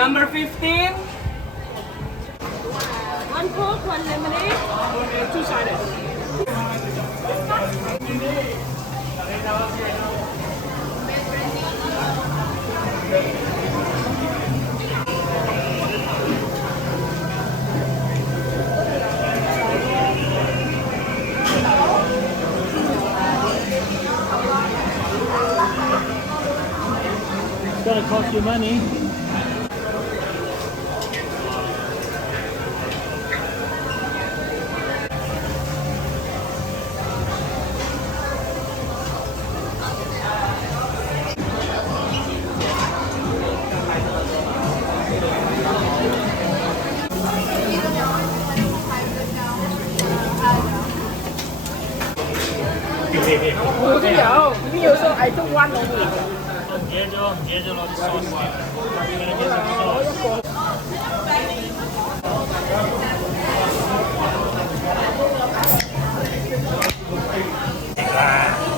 Number 15. One Coke, one lemonade. Two-sided. It's gonna cost you money. I took one only. Angel on the sauce. You're gonna get some sauce.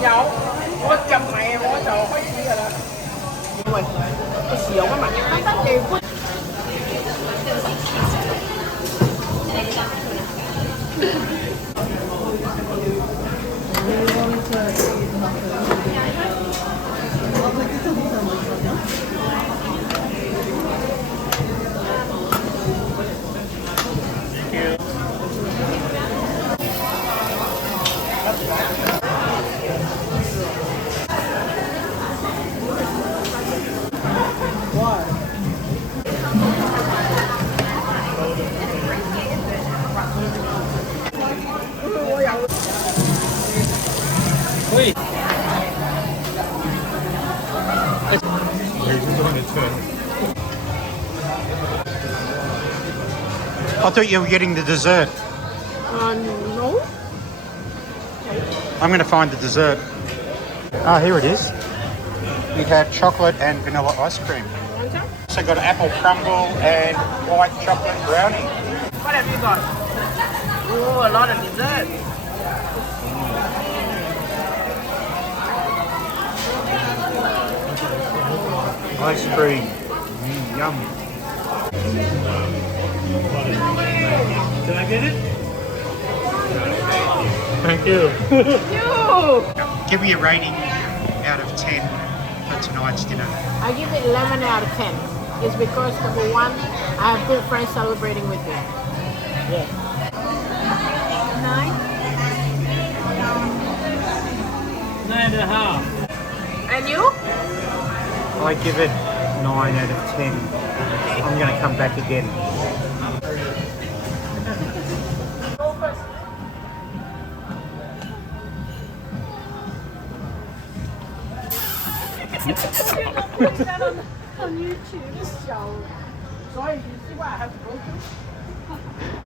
Nhậu. Có chầm mẹ có trời khó chịu rồi đó. Ui, cái xỉu cái mặt nó tắt đều quá. Ui. I thought you were getting the dessert. No. I'm going to find the dessert. Ah, here it is. We have chocolate and vanilla ice cream. Also got apple crumble and white chocolate brownie. What have you got? Oh, a lot of dessert. Ice cream. Yum. Did I get it? Thank you. Give me a rating out of 10 for tonight's dinner. I give it 11 out of 10. It's because number one, I have good friends celebrating with me. Yeah. 9.5. And you? I give it 9 out of 10. I'm going to come back again. Put that on YouTube. 所以you see what I have to go through?